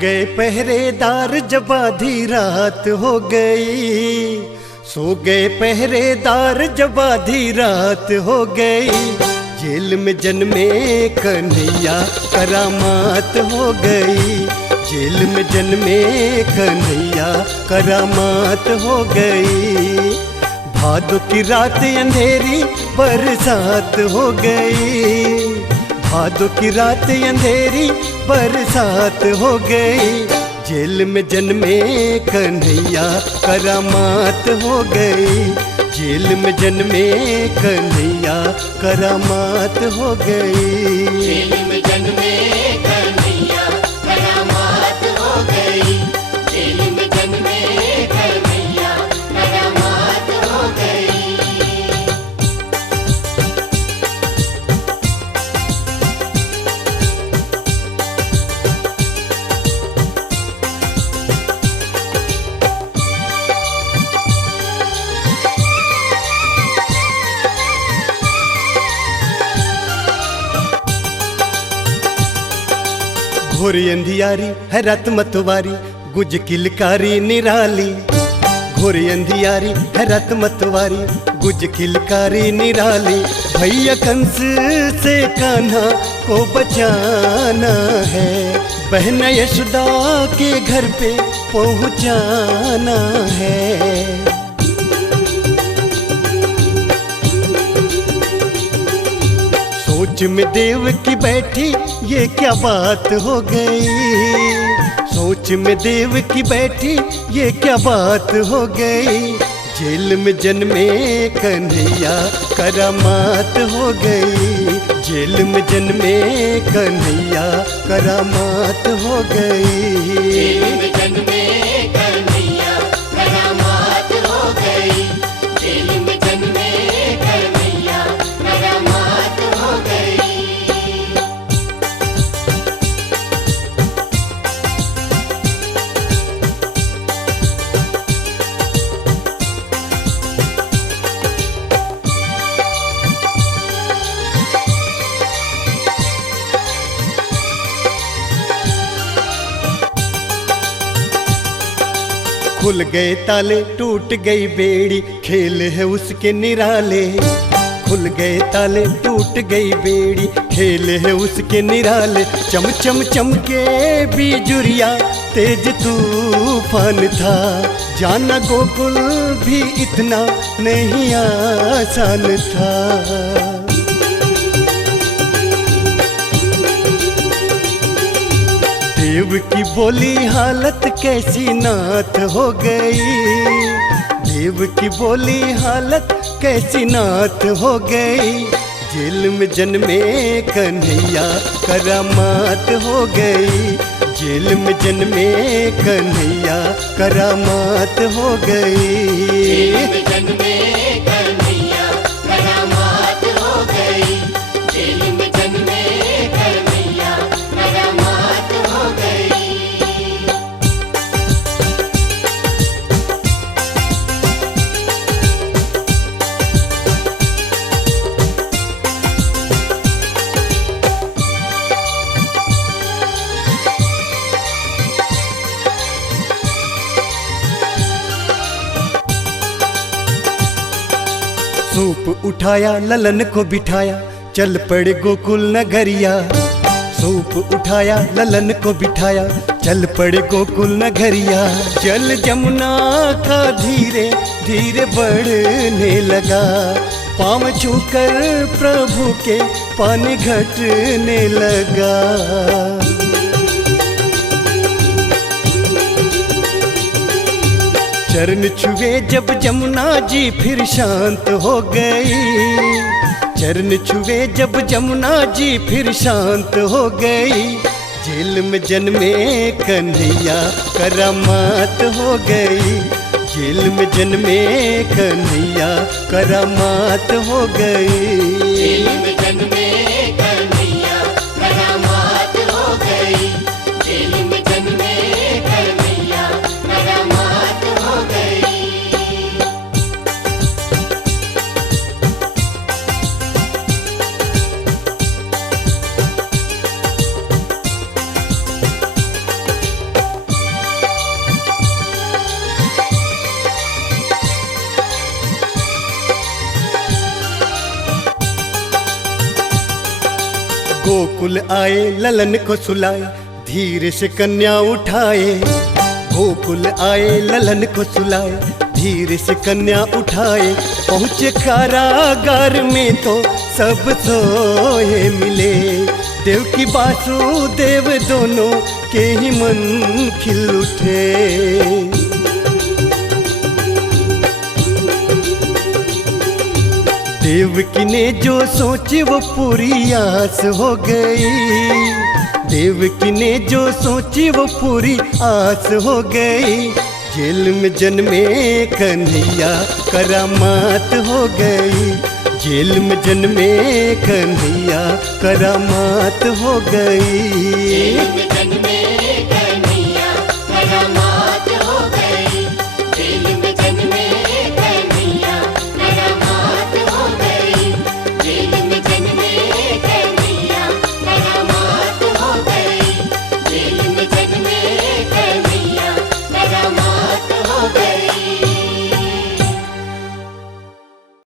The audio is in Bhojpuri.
गए पहरेदार जब आधी रात हो गई, सो गए पहरेदार जब आधी रात हो गई। जेल में जन्मे कन्हैया करामात हो गई, जेल में जन्मे कन्हैया करामात हो गई। भादों की रात अंधेरी बरसात हो गई, भादों की रात अंधेरी बरसात हो गई। जेल में जन्मे कन्हैया करामात हो गई, जेल में जन्मे कन्हैया करामात हो गई। जेल में जन्मे कन्हैया करामात हो गई, जेल में जन्मे कन्हैया करामात हो गई। घोर अंधियारी है रात मतवारी, गुज किलकारी निराली। घोर अंधियारी है रात मतवारी, गुज किलकारी निराली। भैया कंस से कान्हा को बचाना है, बहन यशोदा के घर पे पहुंचाना है। सोच में देव की बैठी ये क्या बात हो गई, सोच में देव की बैठी ये क्या बात हो गई। जेल में जन्मे कन्हैया करामात हो गई, जेल में जन्मे कन्हैया करामात हो गई। जेल में जन्मे कन्हैया करामात हो गई, जेल में जन्मे कन्हैया करामात हो गई। खुल गए ताले टूट गई बेड़ी, खेल है उसके निराले। खुल गए ताले टूट गई बेड़ी, खेल है उसके निराले। चम चम चमके बिजुरिया तेज तूफान था, जाना गोकुल भी इतना नहीं आसान था। देव की बोली हालत कैसी नाथ हो गई, देव की बोली हालत कैसी नाथ हो गई। जेल में जन्मे कन्हैया करामात हो गई, जेल में जन्मे कन्हैया करामात हो गई। जेल में जन्मे कन्हैया करामात हो गई, जेल में जन्मे कन्हैया करामात हो गई। सूप उठाया ललन को बिठाया, चल पड़े गोकुल नगरिया। सूप उठाया ललन को बिठाया, चल पड़े गोकुल नगरिया। जल जमुना का धीरे धीरे बढ़ने लगा, पाँव छूकर प्रभु के पानी घटने लगा। चरण छुए जब जमुना जी फिर शांत हो गई, चरण छुए जब जमुना जी फिर शांत हो गई। जेल में जन्मे कन्हैया करामात हो गई, जेल में जन्मे कन्हैया करामात हो गई। जेल में जन्मे कन्हैया करामात हो गई, जेल में जन्मे कन्हैया करामात हो गई। गोकुल आए ललन को सुलाए, धीरे से कन्या उठाए। गोकुल आए ललन को सुलाए, धीरे से कन्या उठाए। पहुँचे कारागार में तो सब सोए मिले। देव की वासुदेव दोनों के ही मन खिल उठे। देवकी ने जो सोची वो पूरी आस हो गई। देवकी ने जो सोची वो पूरी आस हो गई। जेल में जन्मे कन्हैया करामात हो गई। जेल में जन्मे कन्हैया करामात हो गई। जेल में जन्मे